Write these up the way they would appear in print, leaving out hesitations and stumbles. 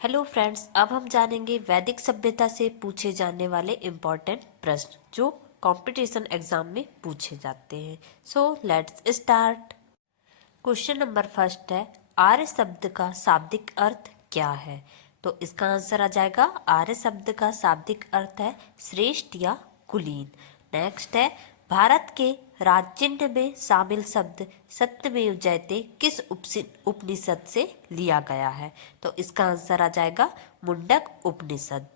Hello friends, अब हम जानेंगे वैदिक सभ्यता से पूछे जाने वाले इम्पोर्टेंट प्रश्न जो कंपटीशन एग्जाम में पूछे जाते हैं। So let's start. Question number first है, आर्य शब्द का शाब्दिक अर्थ क्या है? तो इसका आंसर आ जाएगा, आर्य शब्द का शाब्दिक अर्थ है श्रेष्ठ या कुलीन। नेक्स्ट है, भारत के राजचिह्न में शामिल शब्द सत्यमेव जयते किस उपनिषद से लिया गया है? तो इसका आंसर आ जाएगा मुंडक उपनिषद।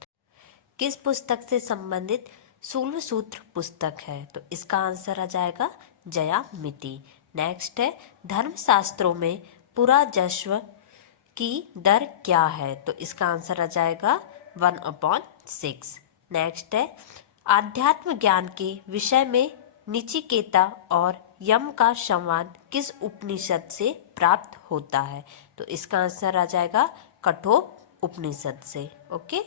किस पुस्तक से संबंधित सूल्व सूत्र पुस्तक है? तो इसका आंसर आ जाएगा जयामिति। नेक्स्ट है, धर्मशास्त्रों में पुराजस्व की दर क्या है? तो इसका आंसर आ जाएगा 1/6। नेक्स्ट है, आध्यात्म ज्ञान के विषय में निचिकेता और यम का संवाद किस उपनिषद से प्राप्त होता है? तो इसका आंसर आ जाएगा कठोप उपनिषद से। ओके,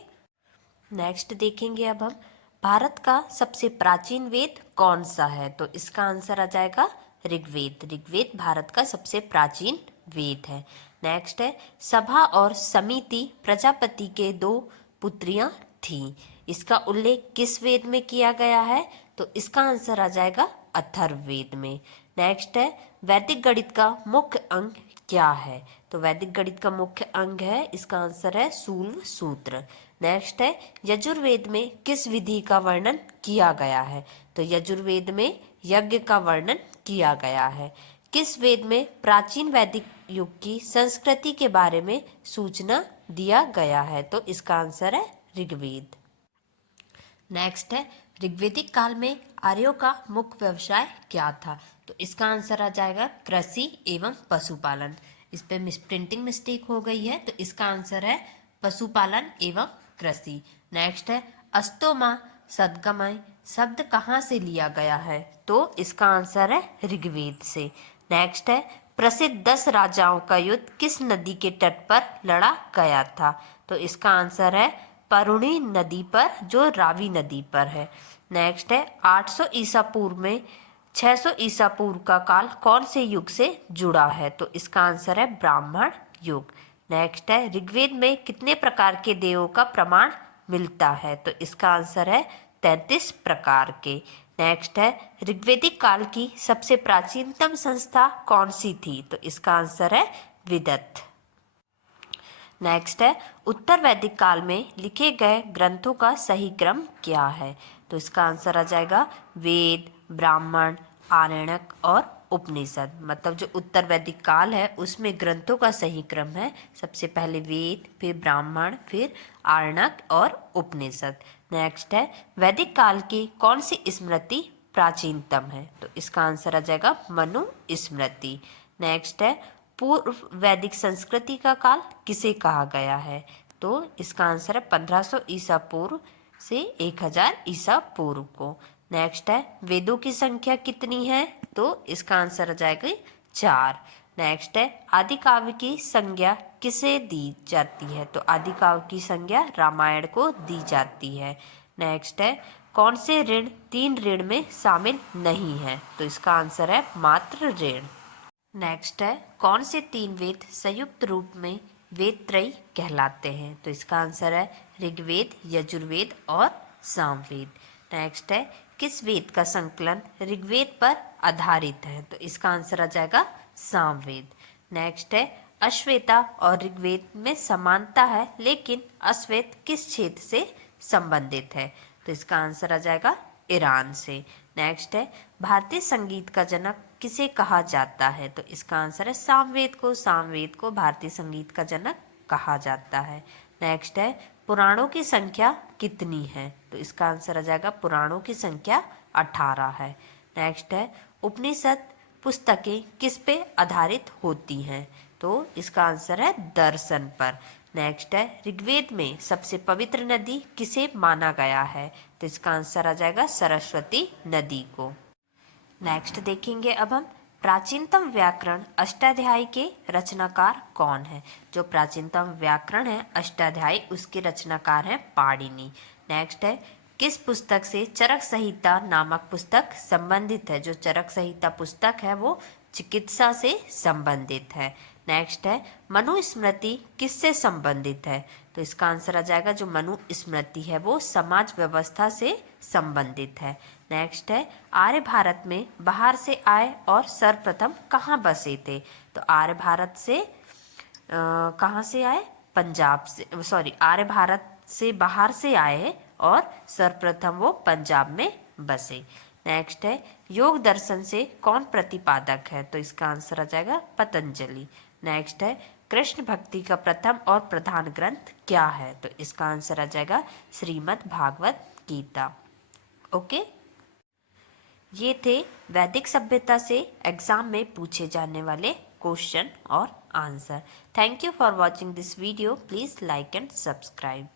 नेक्स्ट देखेंगे अब हम, भारत का सबसे प्राचीन वेद कौन सा है? तो इसका आंसर आ जाएगा ऋग्वेद। ऋग्वेद भारत का सबसे प्राचीन वेद है। नेक्स्ट है, सभा और समिति प्रजापति के 2 पुत्रियां थीं। इसका उल्लेख किस वेद में किया गया है? तो इसका आंसर आ जाएगा अथर्ववेद में। नेक्स्ट है, वैदिक गणित का मुख्य अंग क्या है? तो वैदिक गणित का मुख्य अंग है, इसका आंसर है सूल्व सूत्र। नेक्स्ट है, यजुर्वेद में किस विधि का वर्णन किया गया है? तो यजुर्वेद में यज्ञ का वर्णन किया गया है। किस वेद में प्राचीन वैदिक युग की संस्कृति के बारे में सूचना दिया गया है? तो इसका आंसर है ऋग्वेद। नेक्स्ट है, ऋग्वैदिक काल में आर्यों का मुख्य व्यवसाय क्या था? तो इसका आंसर आ जाएगा कृषि एवं पशुपालन। इस पे प्रिंटिंग मिस्टेक हो गई है, तो इसका आंसर है पशुपालन एवं कृषि। नेक्स्ट है, अस्तोमा सद्गमय शब्द कहाँ से लिया गया है? तो इसका आंसर है ऋग्वेद से। नेक्स्ट है, प्रसिद्ध 10 राजाओं का युद्ध किस नदी के तट पर लड़ा गया था? तो इसका आंसर है परुणी नदी पर, जो रावी नदी पर है। नेक्स्ट है, 800 ईसा पूर्व में 600 ईसा पूर्व का काल कौन से युग से जुड़ा है? तो इसका आंसर है ब्राह्मण युग। नेक्स्ट है, ऋग्वेद में कितने प्रकार के देवों का प्रमाण मिलता है? तो इसका आंसर है 33 प्रकार के। नेक्स्ट है, ऋग्वैदिक काल की सबसे प्राचीनतम संस्था कौन सी थी? तो इसका आंसर है विदत। नेक्स्ट है, उत्तर वैदिक काल में लिखे गए ग्रंथों का सही क्रम क्या है? तो इसका आंसर आ जाएगा वेद, ब्राह्मण, आरण्यक और उपनिषद। मतलब जो उत्तर वैदिक काल है उसमें ग्रंथों का सही क्रम है, सबसे पहले वेद, फिर ब्राह्मण, फिर आरण्यक और उपनिषद। नेक्स्ट है, वैदिक काल की कौन सी स्मृति प्राचीनतम है? तो इसका आंसर आ जाएगा मनु स्मृति। नेक्स्ट है, पूर्व वैदिक संस्कृति का काल किसे कहा गया है? तो इसका आंसर है 1500 ईसा पूर्व से 1000 ईसा पूर्व को। नेक्स्ट है, वेदों की संख्या कितनी है? तो इसका आंसर आ जाएगा 4। नेक्स्ट है, आदि काव्य की संज्ञा किसे दी जाती है? तो आदि काव्य की संज्ञा रामायण को दी जाती है। नेक्स्ट है, कौन से ऋण 3 ऋण में शामिल नहीं है? तो इसका आंसर है मात्र ऋण। नेक्स्ट है, कौन से 3 वेद संयुक्त रूप में वेद त्रयी कहलाते हैं? तो इसका आंसर है ऋग्वेद, यजुर्वेद और सामवेद। नेक्स्ट है, किस वेद का संकलन ऋग्वेद पर आधारित है? तो इसका आंसर आ जाएगा सामवेद। नेक्स्ट है, अश्वेता और ऋग्वेद में समानता है, लेकिन अश्वेत किस क्षेत्र से संबंधित है? तो इसका आंसर आ जाएगा ईरान से। नेक्स्ट है, भारतीय संगीत का जनक किसे कहा जाता है? तो इसका आंसर है सामवेद को। सामवेद को भारतीय संगीत का जनक कहा जाता है। नेक्स्ट है, पुराणों की संख्या कितनी है? तो इसका आंसर आ जाएगा पुराणों की संख्या 18 है। नेक्स्ट है, उपनिषद पुस्तकें किस पे आधारित होती हैं? तो इसका आंसर है दर्शन पर। नेक्स्ट है, ऋग्वेद में सबसे पवित्र नदी किसे माना गया है? तो इसका आंसर आ जाएगा सरस्वती नदी को। नेक्स्ट देखेंगे अब हम, प्राचीनतम व्याकरण अष्टाध्यायी के रचनाकार कौन है? जो प्राचीनतम व्याकरण है अष्टाध्यायी, उसके रचनाकार हैं पाणिनि। नेक्स्ट है, किस पुस्तक से चरक संहिता नामक पुस्तक संबंधित है? जो चरक संहिता पुस्तक है वो चिकित्सा से संबंधित है। नेक्स्ट है मनुस्मृति किससे संबंधित है, तो इसका आंसर आ जाएगा जो मनुस्मृति है वो समाज व्यवस्था से संबंधित है। नेक्स्ट है आर्य भारत में बाहर से आए और सर्वप्रथम कहाँ बसे थे, तो आर्य भारत से कहाँ से आए, पंजाब से, सॉरी आर्य भारत से बाहर से आए और सर्वप्रथम वो पंजाब में बसे। नेक्स्ट है योग दर्शन से कौन प्रतिपादक है, तो इसका आंसर आ जाएगा पतंजलि। नेक्स्ट है कृष्ण भक्ति का प्रथम और प्रधान ग्रंथ क्या है, तो इसका आंसर आ जाएगा श्रीमद् भागवत गीता। ओके, ये थे वैदिक सभ्यता से एग्जाम में पूछे जाने वाले क्वेश्चन और answer. Thank you for watching this video. Please like and subscribe.